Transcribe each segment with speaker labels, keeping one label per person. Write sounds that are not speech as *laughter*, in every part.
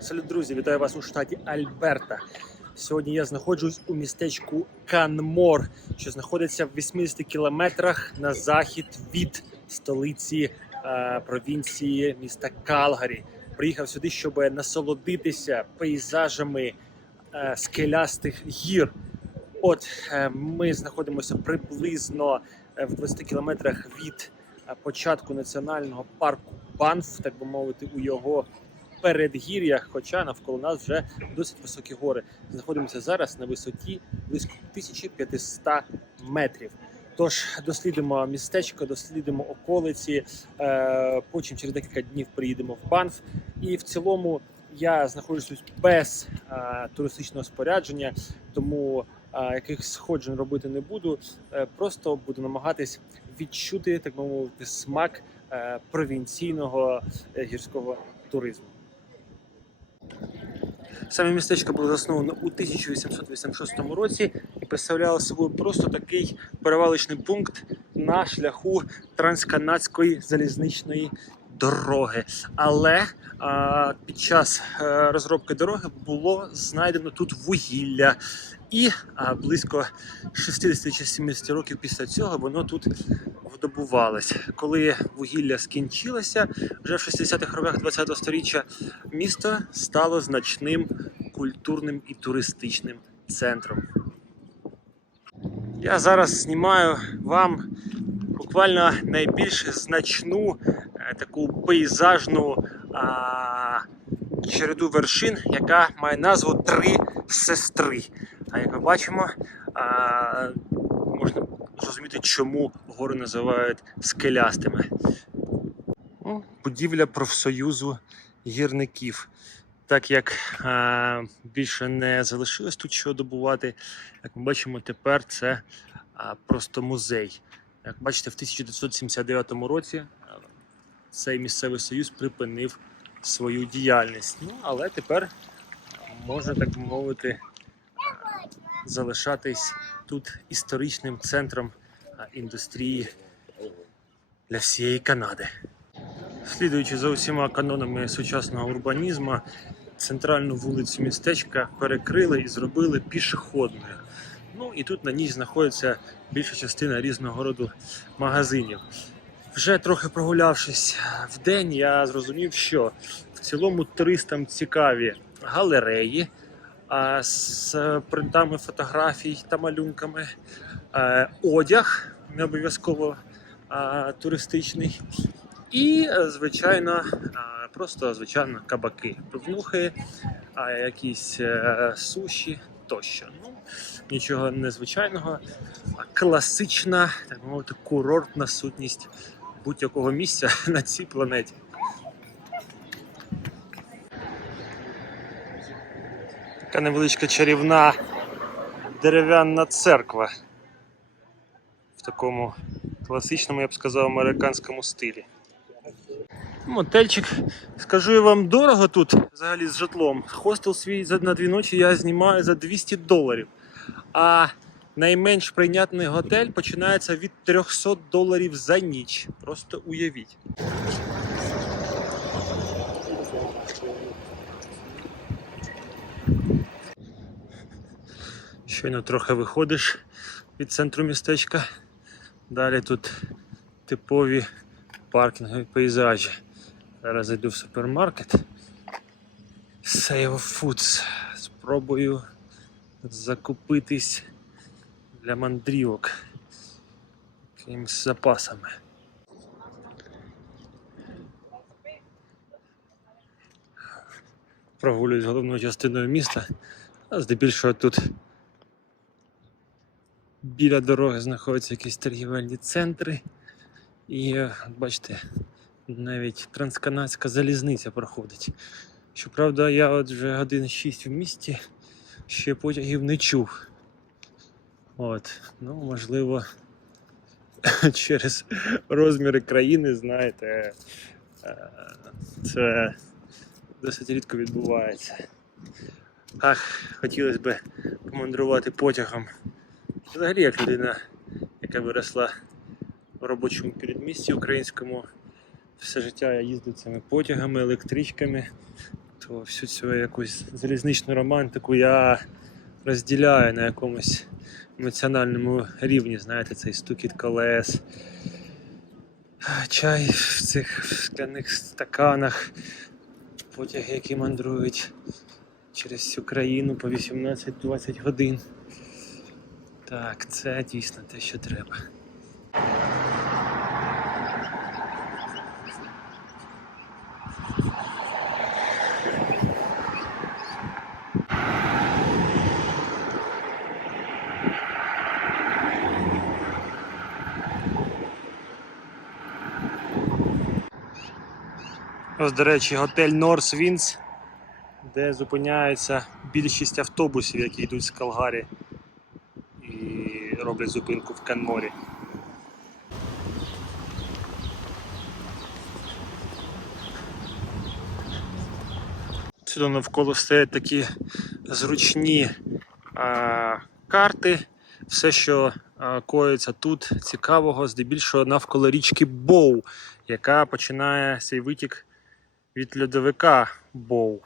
Speaker 1: Салют, друзі! Вітаю вас у штаті Альберта. Сьогодні я знаходжусь у містечку Канмор, що знаходиться в 80 кілометрах на захід від столиці е, провінції міста Калгарі. Приїхав сюди, щоб насолодитися пейзажами е, скелястих гір. От е, ми знаходимося приблизно е, в 20 кілометрах від е, початку національного парку Банф, так би мовити, у його передгір'ях, хоча навколо нас вже досить високі гори. Знаходимося зараз на висоті близько 1500 метрів. Тож дослідимо містечко, дослідимо околиці. е, Потім через декілька днів приїдемо в Банф. І в цілому я знаходжусь тут без е, туристичного спорядження, тому е, якихось сходжень робити не буду. Просто буду намагатись відчути, так би мовити, смак провінційного гірського туризму. Саме містечко було засновано у 1886 році і представляло собою просто такий перевалочний пункт на шляху трансканадської залізничної дороги. Але а, під час е, розробки дороги було знайдено тут вугілля, і близько 60 чи 70 років після цього воно тут видобувалось. Коли вугілля скінчилося, вже в 60-х роках 20-го століття місто стало значним культурним і туристичним центром. Я зараз знімаю вам буквально найбільш значну е, таку пейзажну а, череду вершин, яка має назву Три сестри. А як ми бачимо, а, можна зрозуміти, чому гори називають скелястими. Будівля профсоюзу гірників. Так як а, більше не залишилось тут що добувати, як ми бачимо, тепер це а, просто музей. Як бачите, в 1979 році цей місцевий союз припинив свою діяльність. Ну, але тепер може так мовити залишатись тут історичним центром індустрії для всієї Канади. Слідуючи за усіма канонами сучасного урбанізму, центральну вулицю містечка перекрили і зробили пішохідною. Ну і тут на ній знаходиться більша частина різного роду магазинів. Вже трохи прогулявшись в день, я зрозумів, що в цілому туристам цікаві галереї з принтами фотографій та малюнками, е, одяг, не обов'язково туристичний, і, е, звичайно, просто звичайно кабаки, пивнухи, якісь е, суші тощо. Ну, нічого незвичайного, класична, так би мовити, курортна сутність будь-якого місця *laughs* на цій планеті. Така невеличка чарівна дерев'яна церква в такому класичному, я б сказав, американському стилі. Мотельчик, скажу я вам, дорого тут взагалі з житлом. Хостел свій на дві ночі я знімаю за 200 доларів. А найменш прийнятний готель починається від 300 доларів за ніч. Просто уявіть. Щойно трохи виходиш від центру містечка. Далі тут типові паркінгові пейзажі. Зараз зайду в супермаркет. Save Foods. Спробую закупитись для мандрівок якимись запасами. Прогулююсь головною частиною міста, а здебільшого тут біля дороги знаходяться якісь торгівельні центри. І е, бачите, навіть трансканадська залізниця проходить. Щоправда, я от вже годин 6 в місті, ще потягів не чув. От, ну, можливо, *laughs* через розміри країни, знаєте, е, це досить рідко відбувається. Ах, хотілося б помандрувати потягом. Взагалі, як людина, яка виросла в робочому передмісті українському, все життя я їздив цими потягами, електричками, то всю цю якусь залізничну романтику я розділяю на якомусь емоціональному рівні, знаєте, цей стукіт колес. Чай в цих скляних стаканах, потяги, які мандрують через всю країну по 18-20 годин. Так, це дійсно те, що треба. Ось, до речі, готель Норс Вінс, де зупиняється більшість автобусів, які йдуть з Калгарі роблять зупинку в Канморі. Сюди навколо стоять такі зручні а, карти. Все, що а, коїться тут цікавого, здебільшого навколо річки Боу, яка починає свій витік від льодовика Боу.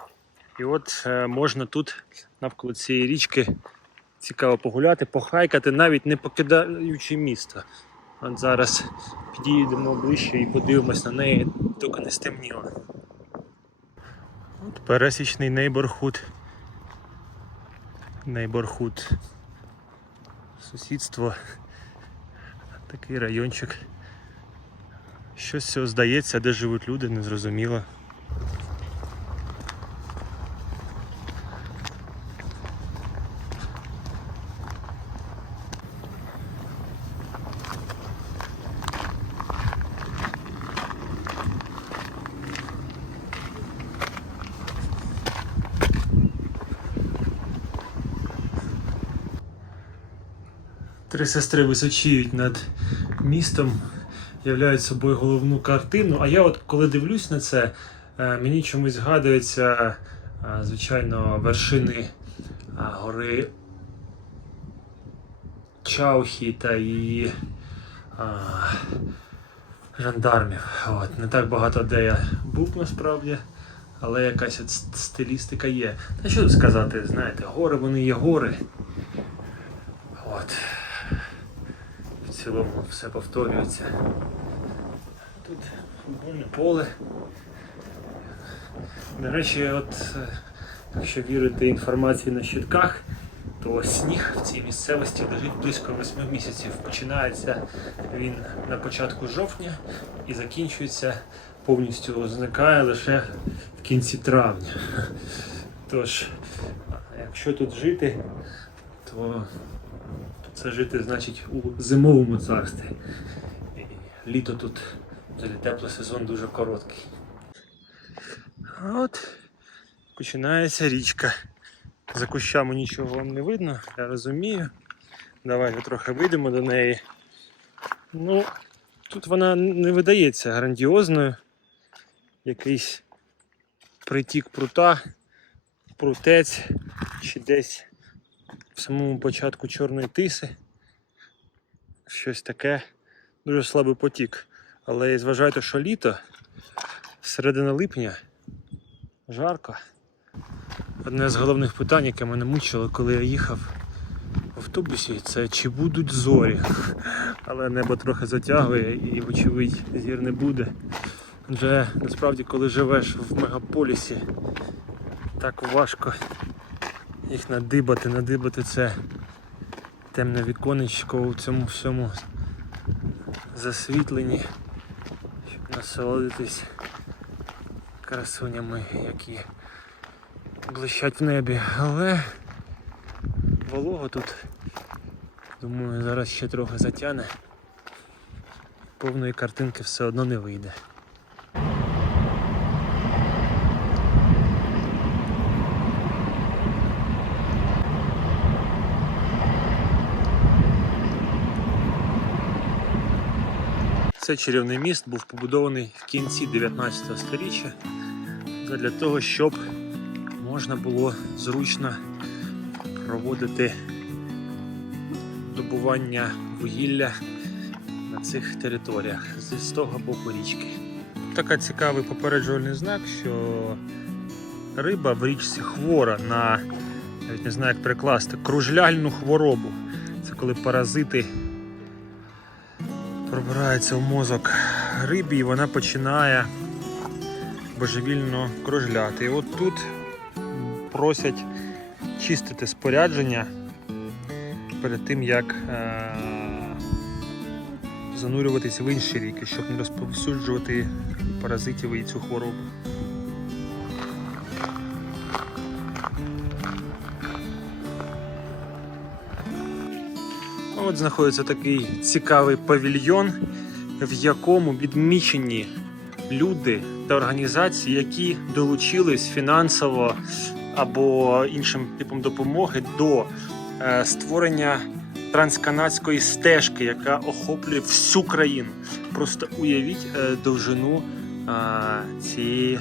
Speaker 1: І от е, можна тут навколо цієї річки цікаво погуляти, похайкати, навіть не покидаючи місто. От зараз підійдемо ближче і подивимось на неї, доки не стемніло. От пересічний нейборхуд. Нейборхуд. Сусідство. Такий райончик. Щось здається, де живуть люди, незрозуміло. Три сестри височіють над містом, являють собою головну картину. А я, от коли дивлюсь на це, е, мені чомусь згадується, е, звичайно, вершини е, гори Чаухі та її жандармів. От. Не так багато де я був насправді, але якась от стилістика є. Та що сказати, знаєте, гори вони є гори. От. Цілому все повторюється. Тут футбольне поле. До речі, от е, якщо вірити інформації на щитках, то сніг в цій місцевості лежить близько 8 місяців. Починається він на початку жовтня і закінчується повністю зникає лише в кінці травня. Тож, якщо тут жити, то це жити значить у зимовому царстві. Літо тут взагалі теплий сезон дуже короткий. А от починається річка. За кущами нічого вам не видно, я розумію. Давайте трохи вийдемо до неї. Ну, тут вона не видається грандіозною. Якийсь притік прута, прутець чи десь в самому початку Чорної тиси. Щось таке. Дуже слабий потік. Але зважайте, що літо, середина липня, жарко. Одне з головних питань, яке мене мучило, коли я їхав в автобусі, це чи будуть зорі. Але небо трохи затягує і, вочевидь, зір не буде. Адже насправді, коли живеш в мегаполісі, так важко їх надибати, надибати це темне віконечко у цьому всьому засвітленні, щоб насолодитись красунями, які блищать в небі. Але волого тут, думаю, зараз ще трохи затягне. Повної картинки все одно не вийде. Цей чарівний міст був побудований в кінці 19 століття для того, щоб можна було зручно проводити добування вугілля на цих територіях з того боку річки. Така цікавий попереджувальний знак, що риба в річці хвора на навіть не знаю, як перекласти, кружляльну хворобу. Це коли паразити пробираються в мозок рибі і вона починає божевільно кружляти. І от тут просять чистити спорядження перед тим, як занурюватись в інші ріки, щоб не розповсюджувати паразитів і цю хворобу. От знаходиться такий цікавий павільйон, в якому відмічені люди та організації, які долучились фінансово або іншим типом допомоги до е, створення трансканадської стежки, яка охоплює всю країну. Просто уявіть е, довжину е, цієї,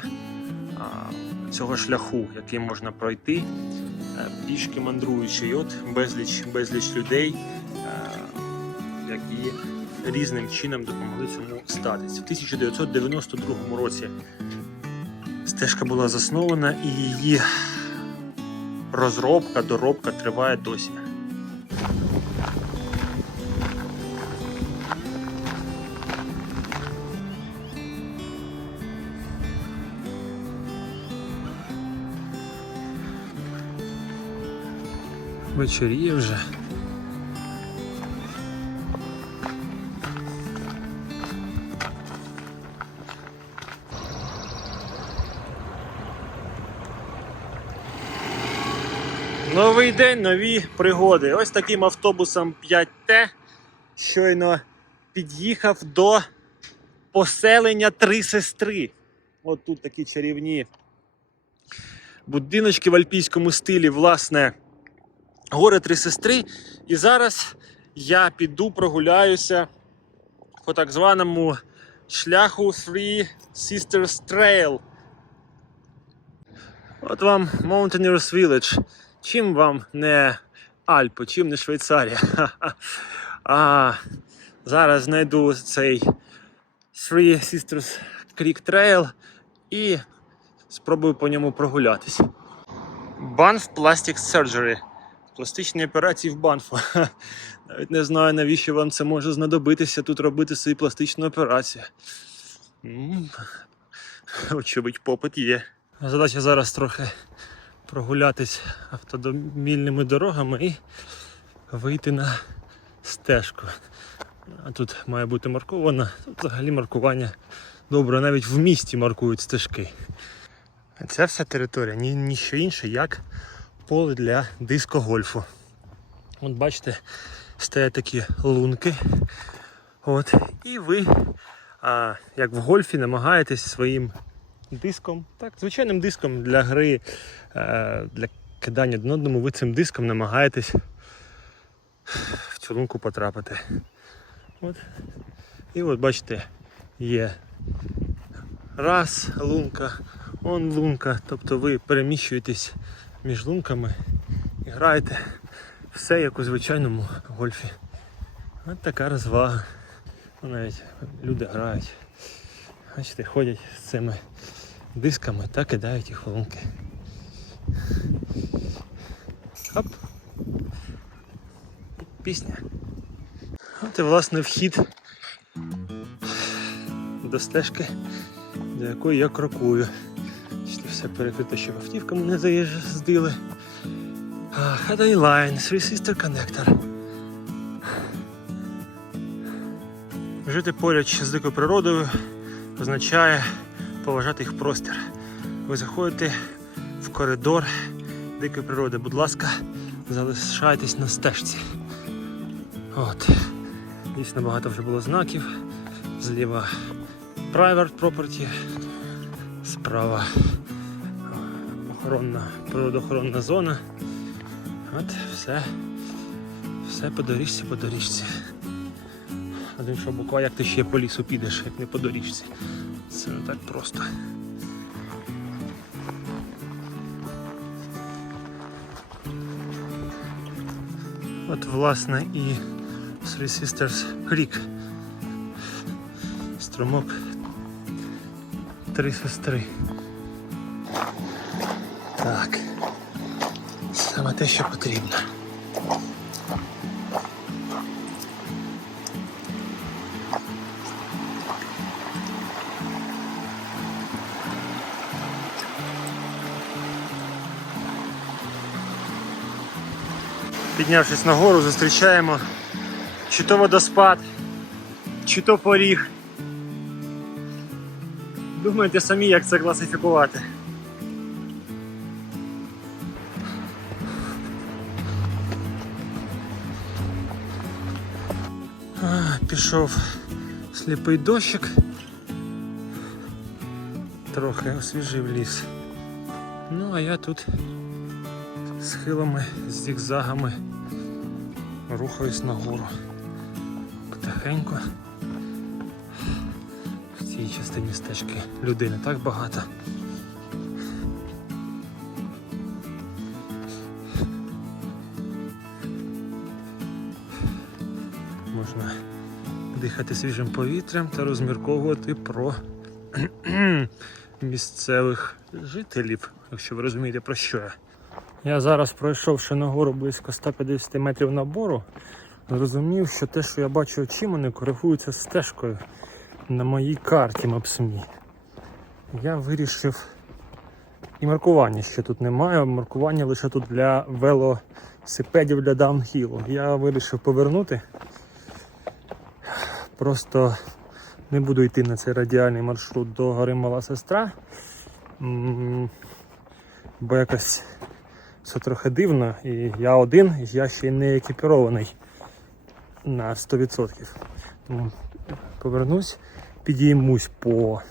Speaker 1: цього шляху, яким можна пройти, пішки мандруючи. І от безліч, безліч людей, які різним чином допомогли цьому статися. В 1992 році стежка була заснована і її розробка, доробка триває досі. Вечоріє вже. Новий день, нові пригоди. Ось таким автобусом 5Т щойно під'їхав до поселення Три сестри. От тут такі чарівні будиночки в альпійському стилі, власне, гори Три сестри. І зараз я піду прогуляюся по так званому шляху Three Sisters Trail. От вам Mountaineers Village. Чим вам не Альпи, чим не Швейцарія? *laughs* А зараз знайду цей Three Sisters Creek Trail і спробую по ньому прогулятись. Banff Plastic Surgery. Пластичні операції в Банфу. *laughs* Навіть не знаю, навіщо вам це може знадобитися тут робити свої пластичну операцію. *laughs* Очевидь, попит є. Задача зараз трохи прогулятись автомобільними дорогами і вийти на стежку. А тут має бути марковано. Тут взагалі маркування добре, навіть в місті маркують стежки. Ця вся територія ні, ніщо інше, як поле для диско-гольфу. От бачите, стоять такі лунки. От, і ви, а, як в гольфі, намагаєтесь своїм диском, так, звичайним диском для гри, е, для кидання один одному, ви цим диском намагаєтесь в цю лунку потрапити. От. І от бачите, є раз лунка, он лунка, тобто ви переміщуєтесь між лунками і граєте все як у звичайному гольфі. От така розвага. Навіть люди грають. Бачите, ходять з цими дисками та кидають їх в. Хоп. Пісня. От і власне вхід до стежки, до якої я крокую. Все перекрито, щоб автівками не заїздили. Хадай Line, Three Sister Connector. Жити поряд з дикою природою означає поважати їх простір. Ви заходите в коридор дикої природи. Будь ласка, залишайтесь на стежці. От. Дійсно багато вже було знаків. Зліва private property, справа охоронна, природоохоронна зона. От все, все по доріжці, по доріжці. Один що боку, як ти ще по лісу підеш, як не по доріжці. Це не так просто. От власне і Three Sisters Creek. Струмок Три сестри. Так, Саме те, що потрібно. Піднявшись нагору, зустрічаємо чи то водоспад, чи то поріг. Думайте самі, як це класифікувати. Пішов сліпий дощик. Трохи освіжив ліс. Ну, а я тут схилами, зігзагами рухаюсь нагору. Потихеньку. В цій частині стежки людей не так багато. Можна дихати свіжим повітрям та розмірковувати про *clears throat* місцевих жителів, якщо ви розумієте про що я. Я зараз пройшовши нагору близько 150 метрів набору, зрозумів, що те, що я бачу очима, не коригується стежкою на моїй карті Maps.me. Я вирішив і маркування ще тут немає, маркування лише тут для велосипедів для даунхілу. Я вирішив повернути. Просто не буду йти на цей радіальний маршрут до гори Мала Сестра. Бо якось це трохи дивно, і я один, і я ще не екіпірований на 100%. Тому повернусь, підіймусь по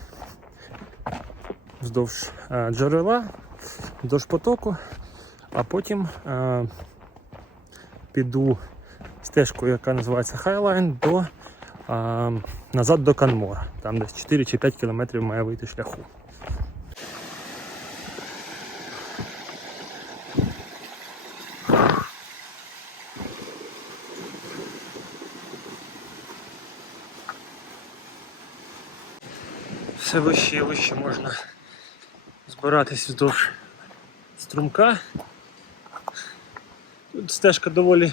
Speaker 1: вздовж е, джерела, вздовж потоку, а потім е, піду стежкою, яка називається Highline, до, е, назад до Канмора. Там десь 4 чи 5 кілометрів має вийти шляху. Все вище і вище можна збиратись вздовж струмка. Тут стежка доволі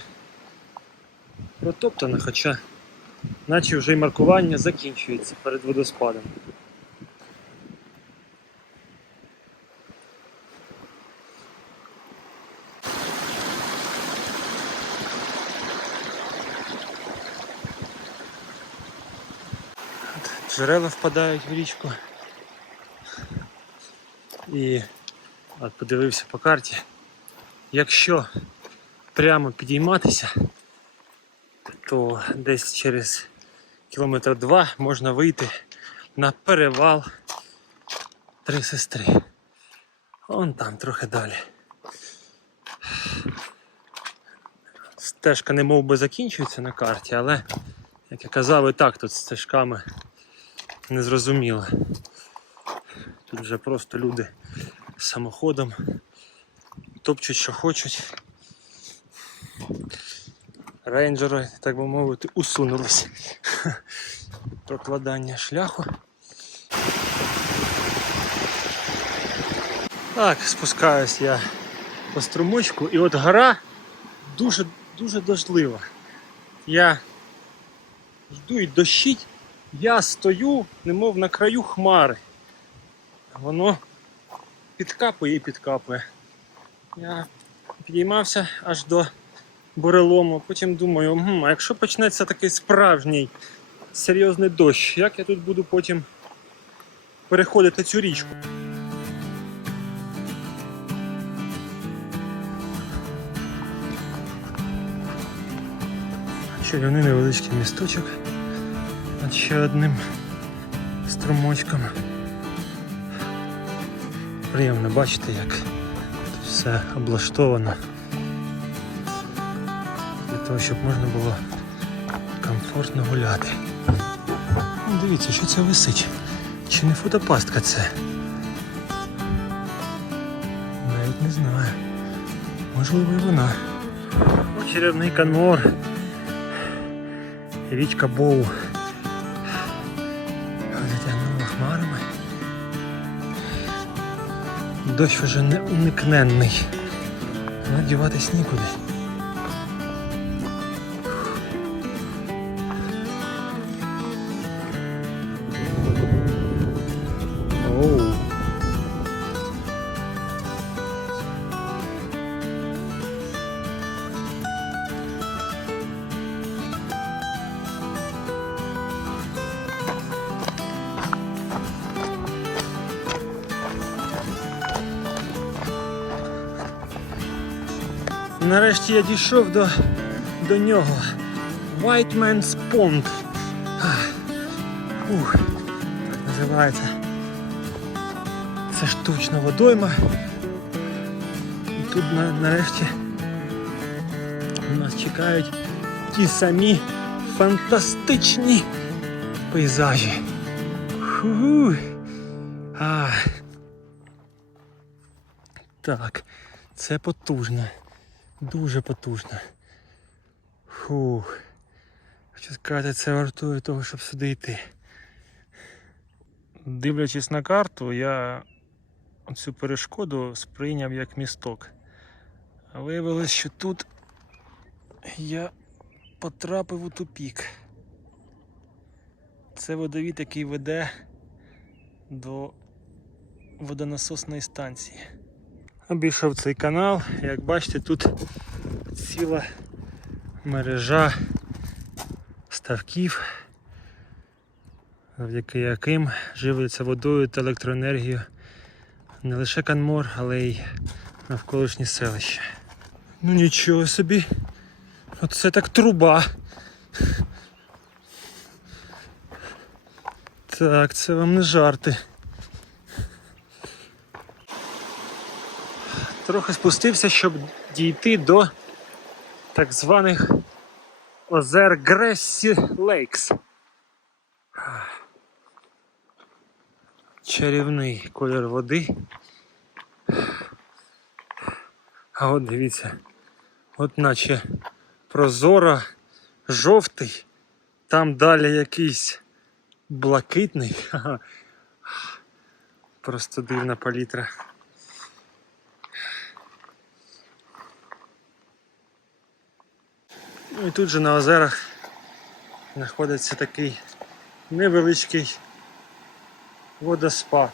Speaker 1: протоптана, хоча наче вже й маркування закінчується перед водоспадом. Джерела впадають в річку. І от подивився по карті. Якщо прямо підійматися, то десь через кілометр два можна вийти на перевал Три сестри. Вон там трохи далі. Стежка не би закінчується на карті, але, як я казав, і так тут стежками незрозуміло. Тут вже просто люди самоходом топчуть, що хочуть. Рейнджери, так би мовити, усунулись *laughs* прокладання шляху. Так, спускаюсь я по струмочку і от гора дуже дуже дождлива. Я жду і дощить, я стою, немов на краю хмари. Воно підкапує і підкапує. Я підіймався аж до бурелому, потім думаю, «Гм, а якщо почнеться такий справжній серйозний дощ, як я тут буду потім переходити цю річку? Чарівний невеличкий місточок ще одним струмочком. Приємно бачити, як тут все облаштовано для того, щоб можна було комфортно гуляти. Ну, Дивіться, що це висить. Чи не фотопастка це? Навіть не знаю. Можливо і вона. О, чарівний канор. Річка Боу. Дощ вже не уникненний. Ну, діватись нікуди. Нарешті я дійшов до, до нього. White Man's Pond. Ух, так називається. Це штучна водойма. І тут на, нарешті нас чекають ті самі фантастичні пейзажі. Фу. А. Так, це потужно. Дуже потужно. Фух. Хочу сказати, це вартує того, щоб сюди йти. Дивлячись на карту, я цю перешкоду сприйняв як місток. Виявилось, що тут я потрапив у тупік. Це водовід, який веде до водонасосної станції. Обійшов цей канал, як бачите, тут ціла мережа ставків, завдяки яким живляться водою та електроенергією не лише Канмор, але й навколишні селища. Ну нічого собі. Оце так труба. Так, це вам не жарти. Трохи спустився, щоб дійти до так званих озер Грессі Лейкс. Чарівний колір води. А от дивіться, от наче прозоро, жовтий, там далі якийсь блакитний. *laughs* Просто дивна палітра. І тут же на озерах знаходиться такий невеличкий водоспад.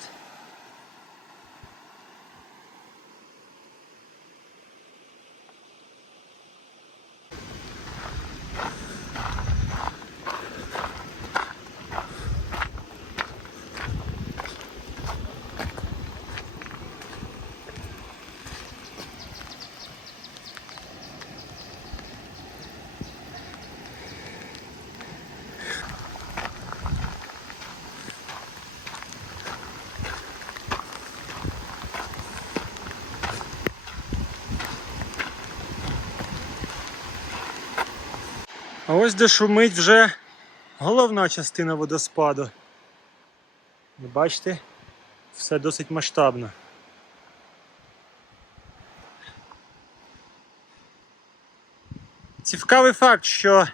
Speaker 1: А ось де шумить вже головна частина водоспаду. Ви бачите, все досить масштабно. Цікавий факт, що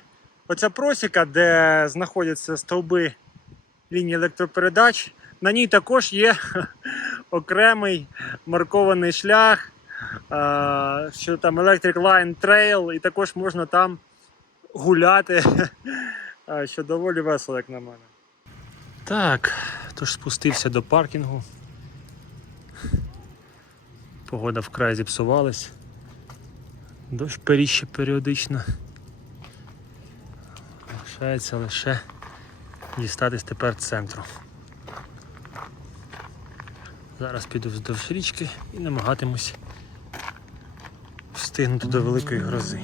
Speaker 1: оця просіка, де знаходяться стовби лінії електропередач, на ній також є *laughs* окремий маркований шлях, що там Electric Line Trail, і також можна там гуляти, *laughs* що доволі весело, як на мене. Так, тож спустився до паркінгу. Погода вкрай зіпсувалась. Дощ періще періодично. Лишається лише дістатись тепер центру. Зараз піду вздовж річки і намагатимусь встигнути до великої грози.